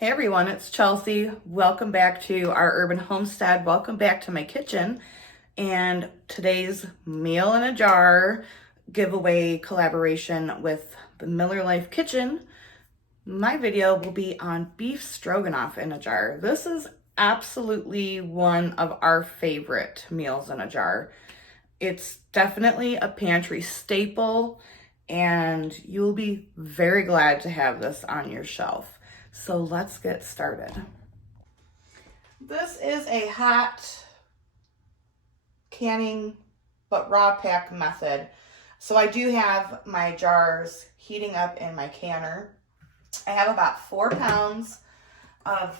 Hey everyone, it's Chelsea. Welcome back to our urban homestead. Welcome back to my kitchen. And today's meal in a jar giveaway collaboration with the Miller Life Kitchen. My video will be on beef stroganoff in a jar. This is absolutely one of our favorite meals in a jar. It's definitely a pantry staple, and you'll be very glad to have this on your shelf. So let's get started. This is a hot canning but raw pack method. So I do have my jars heating up in my canner. I have about 4 pounds of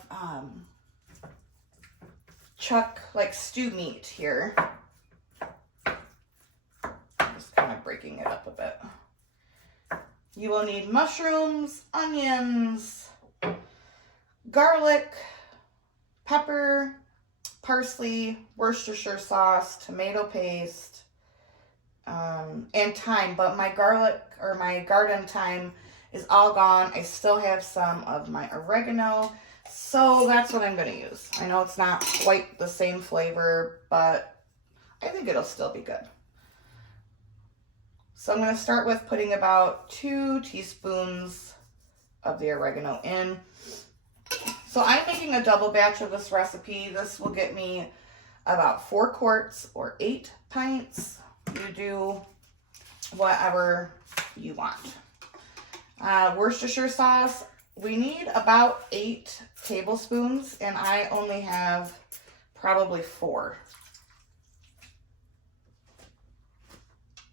chuck, like stew meat here. I'm just kind of breaking it up a bit. You will need mushrooms, onions, garlic, pepper, parsley, Worcestershire sauce, tomato paste, and thyme. But my garlic or my garden thyme is all gone. I still have some of my oregano, so that's what I'm going to use. I know it's not quite the same flavor, but I think it'll still be good. So I'm going to start with putting about 2 teaspoons of the oregano in. So I'm making a double batch of this recipe. This will get me about 4 quarts or 8 pints. You do whatever you want. Worcestershire sauce, we need about 8 tablespoons, and I only have probably 4.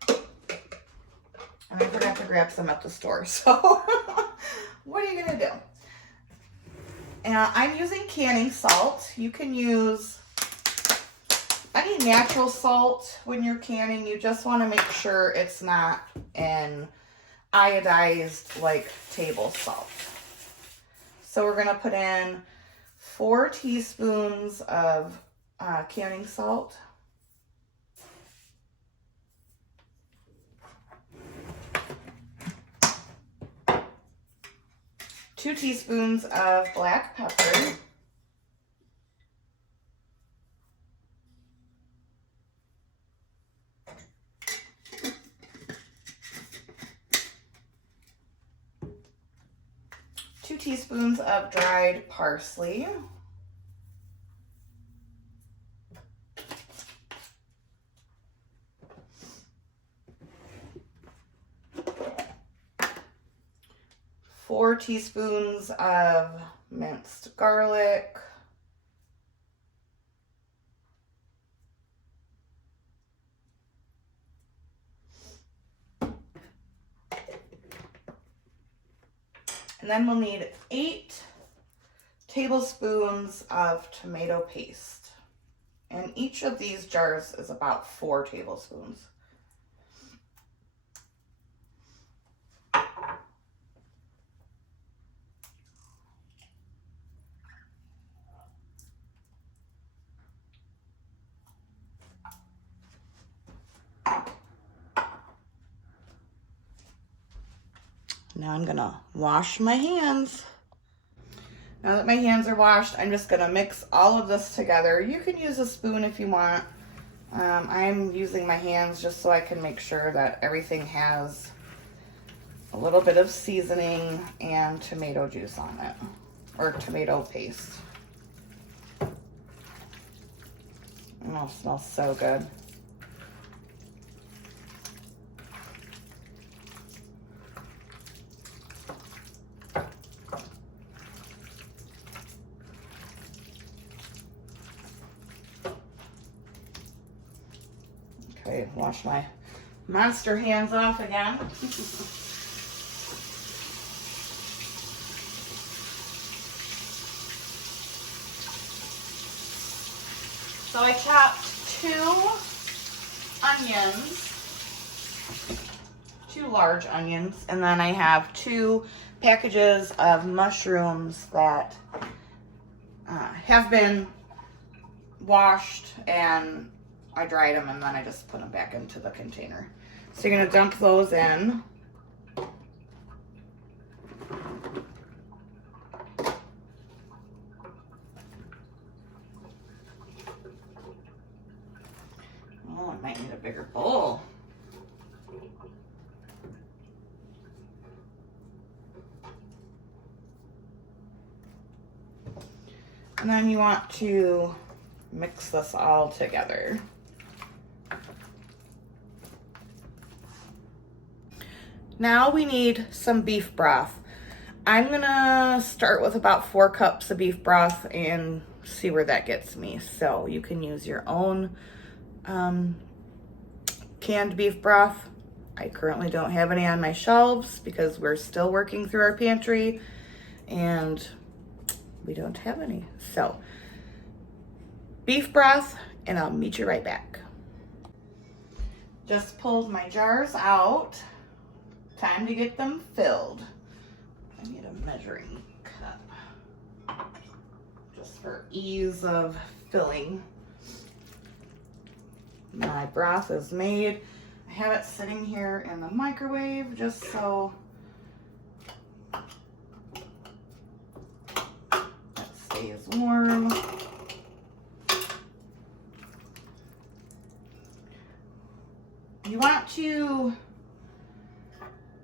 And I forgot to grab some at the store, so what are you gonna do? I'm using canning salt. You can use any natural salt when you're canning. You just want to make sure it's not an iodized like table salt. So we're going to put in 4 teaspoons of canning salt. Two teaspoons of black pepper. 2 teaspoons of dried parsley. 4 teaspoons of minced garlic. And then we'll need 8 tablespoons of tomato paste. And each of these jars is about 4 tablespoons. Now I'm gonna wash my hands. Now that my hands are washed, I'm just gonna mix all of this together. You can use a spoon if you want. I'm using my hands just so I can make sure that everything has a little bit of seasoning and tomato juice on it, or tomato paste. Oh, it smells so good. Okay, wash my monster hands off again. So I chopped 2 onions, 2 large onions, and then I have 2 packages of mushrooms that have been washed, and I dried them and then I just put them back into the container. So you're gonna dump those in. bigger bowl. And then you want to mix this all together. Now we need some beef broth. I'm gonna start with about 4 cups of beef broth and see where that gets me. So you can use your own canned beef broth. I currently don't have any on my shelves because we're still working through our pantry and we don't have any. So beef broth, and I'll meet you right back. Just pulled my jars out. Time to get them filled. I need a measuring cup just for ease of filling. My broth is made. I have it sitting here in the microwave just so it stays warm.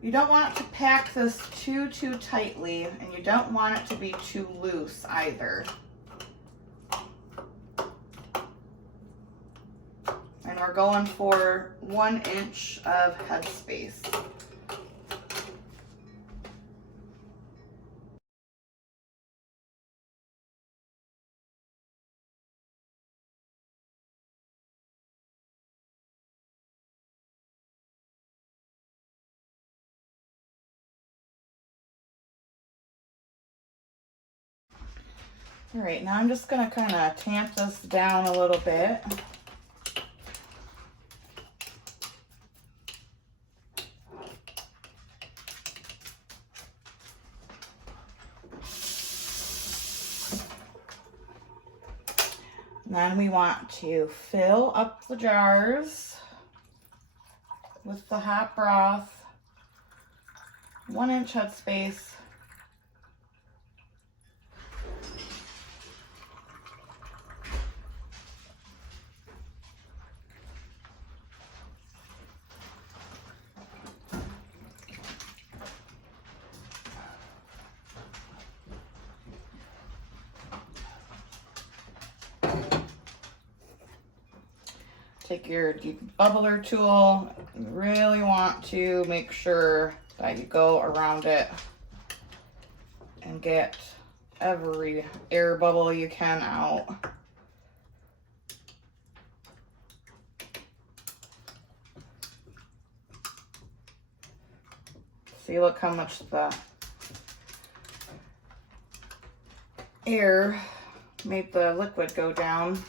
You don't want to pack this too tightly, and you don't want it to be too loose either. And we're going for 1 inch of headspace. All right, now I'm just gonna kind of tamp this down a little bit. And then we want to fill up the jars with the hot broth, 1 inch headspace. Take your debubbler tool. You really want to make sure that you go around it and get every air bubble you can out. See, look how much the air made the liquid go down.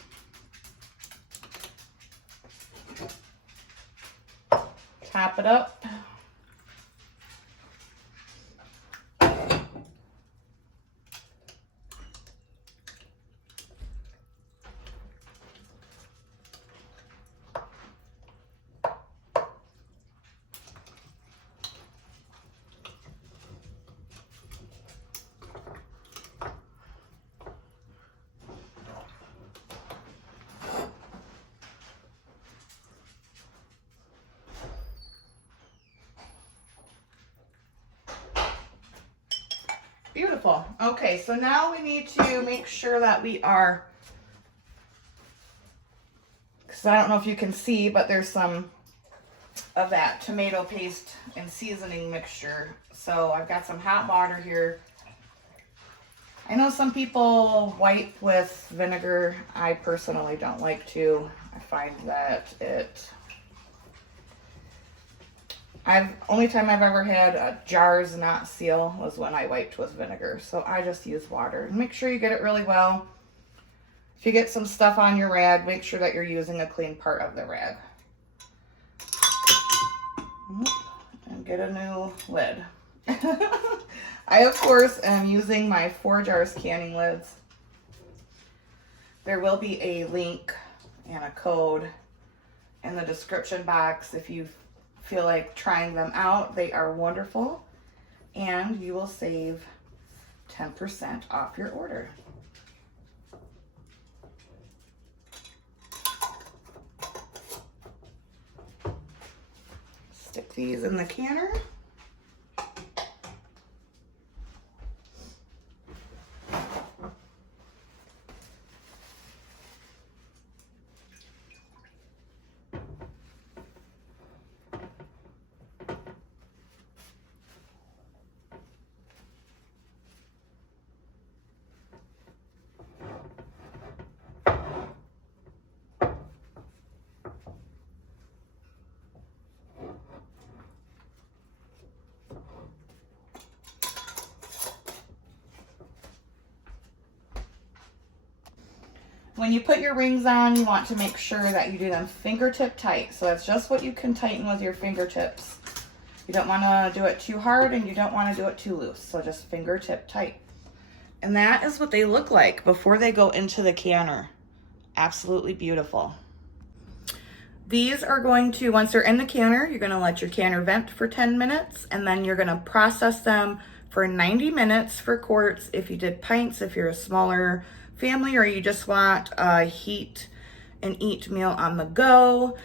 Top it up. Beautiful. Okay, so now we need to make sure that we are, because I don't know if you can see, but there's some of that tomato paste and seasoning mixture. So I've got some hot water here. I know some people wipe with vinegar. I personally don't like to. I find that only time I've ever had jars not seal was when I wiped with vinegar. So I just use water. Make sure you get it really well. If you get some stuff on your rag, make sure that you're using a clean part of the rag. And get a new lid. I, of course, am using my 4 jars canning lids. There will be a link and a code in the description box if you feel like trying them out. They are wonderful, and you will save 10% off your order. stick these in the canner. When you put your rings on, you want to make sure that you do them fingertip tight. So that's just what you can tighten with your fingertips. You don't want to do it too hard and you don't want to do it too loose. So just fingertip tight. And that is what they look like before they go into the canner. Absolutely beautiful. These are going to, once they're in the canner, you're going to let your canner vent for 10 minutes and then you're going to process them for 90 minutes for quarts. If you did pints, if you're a smaller family or you just want a heat and eat meal on the go,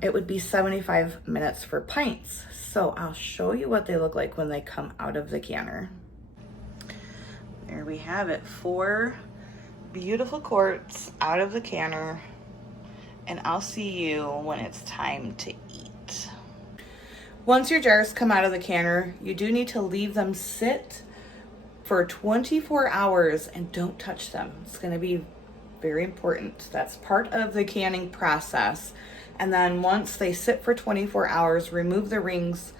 it would be 75 minutes for pints. So I'll show you what they look like when they come out of the canner. There we have it, 4 beautiful quarts out of the canner, and I'll see you when it's time to eat. Once your jars come out of the canner, you do need to leave them sit for 24 hours and don't touch them. It's going to be very important. That's part of the canning process. And then once they sit for 24 hours, remove the rings,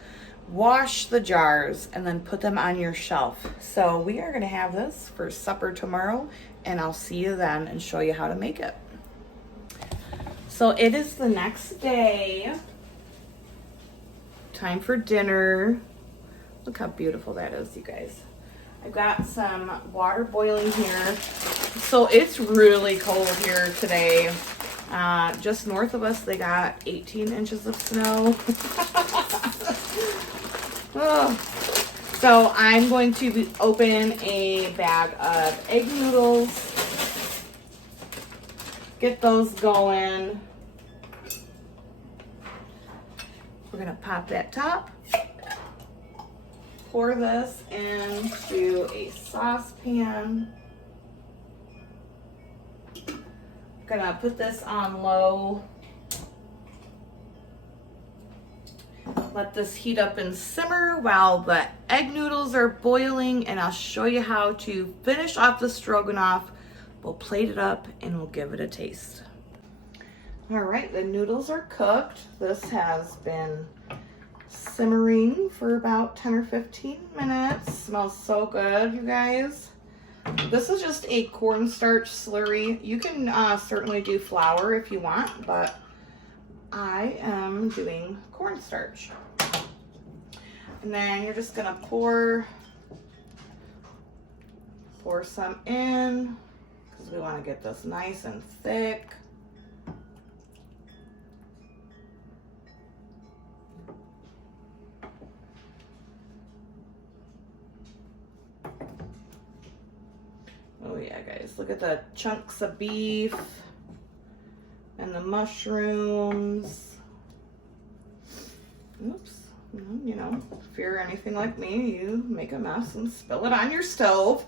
wash the jars, and then put them on your shelf. So we are going to have this for supper tomorrow, and I'll see you then and show you how to make it. So it is the next day. Time for dinner. Look how beautiful that is, you guys. I've got some water boiling here. So it's really cold here today. Just north of us, they got 18 inches of snow. Oh. So I'm going to open a bag of egg noodles. Get those going. We're gonna pop that top. Pour this into a saucepan. Gonna put this on low. Let this heat up and simmer while the egg noodles are boiling, and I'll show you how to finish off the stroganoff. We'll plate it up and we'll give it a taste. All right, the noodles are cooked. This has been simmering for about 10 or 15 minutes. Smells so good, you guys. This is just a cornstarch slurry. You can certainly do flour if you want, but I am doing cornstarch. And then you're just gonna pour some in because we want to get this nice and thick. Oh yeah, guys, look at the chunks of beef and the mushrooms. Oops, you know, if you're anything like me, you make a mess and spill it on your stove.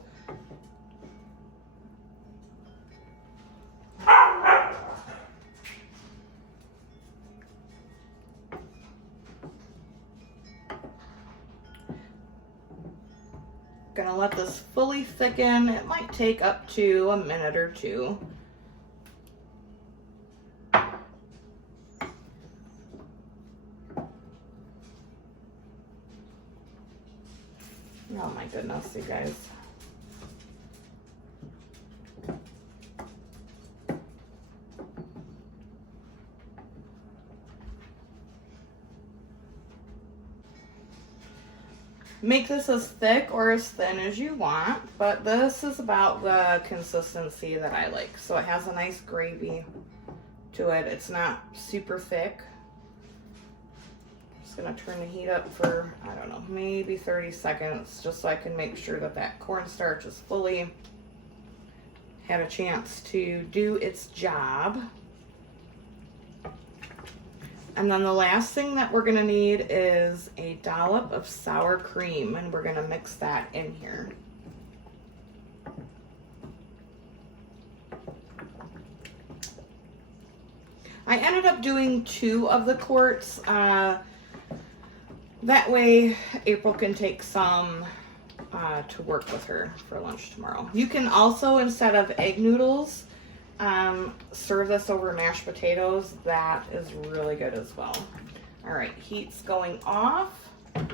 Gonna let this fully thicken. It might take up to a minute or two. Oh my goodness, you guys. Make this as thick or as thin as you want, but this is about the consistency that I like. So it has a nice gravy to it. It's not super thick. Just gonna turn the heat up for, I don't know, maybe 30 seconds, just so I can make sure that that cornstarch is fully had a chance to do its job. And then the last thing that we're gonna need is a dollop of sour cream, and we're gonna mix that in here. I ended up doing 2 of the quarts. That way April can take some to work with her for lunch tomorrow. You can also, instead of egg noodles, serve this over mashed potatoes. That is really good as well. All right, heat's going off. And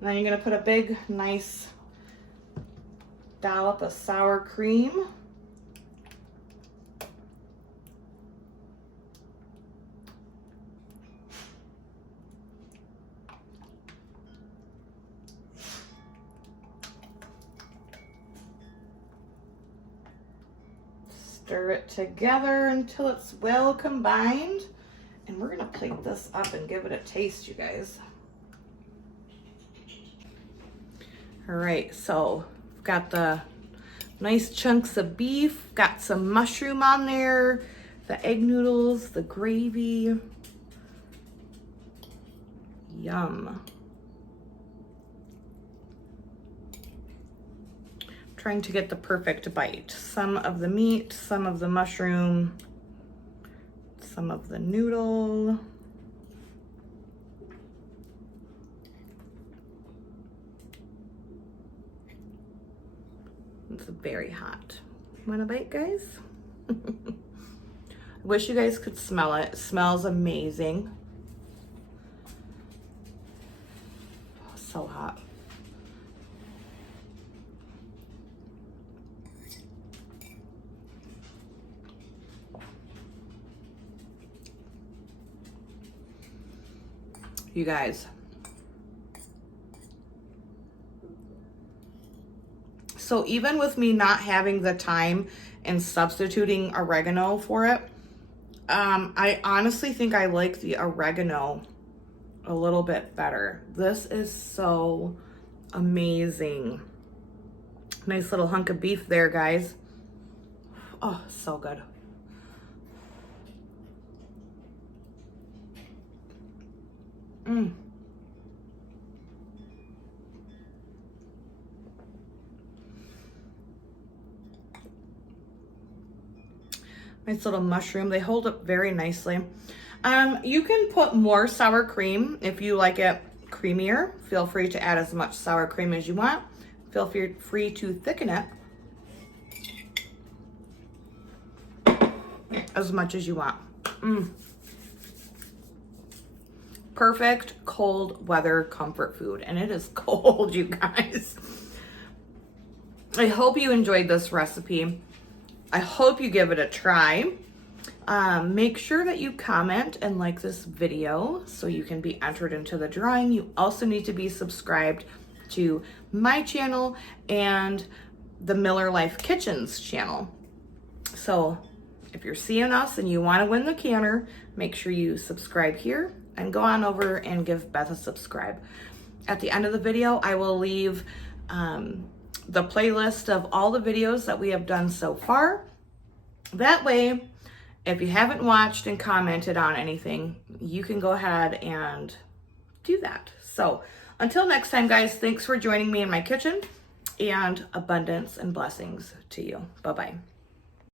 then you're gonna put a big, nice dollop of sour cream. Stir it together until it's well combined. And we're gonna plate this up and give it a taste, you guys. All right, so we've got the nice chunks of beef, got some mushroom on there, the egg noodles, the gravy. Yum. Trying to get the perfect bite. Some of the meat, some of the mushroom, some of the noodle. It's very hot. Want a bite, guys? I wish you guys could smell it. It smells amazing. Oh, so hot. You guys. So even with me not having the time and substituting oregano for it, I honestly think I like the oregano a little bit better. This is so amazing. Nice little hunk of beef there, guys. Oh, so good. Nice little mushroom. They hold up very nicely. You can put more sour cream if you like it creamier. Feel free to add as much sour cream as you want. Feel free to thicken it as much as you want. Perfect cold weather comfort food, and it is cold, you guys. I hope you enjoyed this recipe. I hope you give it a try. Make sure that you comment and like this video so you can be entered into the drawing. You also need to be subscribed to my channel and the Miller Life Kitchens channel. So if you're seeing us and you want to win the canner, make sure you subscribe here and go on over and give Beth a subscribe. At the end of the video, I will leave the playlist of all the videos that we have done so far. That way, if you haven't watched and commented on anything, you can go ahead and do that. So until next time, guys, thanks for joining me in my kitchen, and abundance and blessings to you. Bye-bye.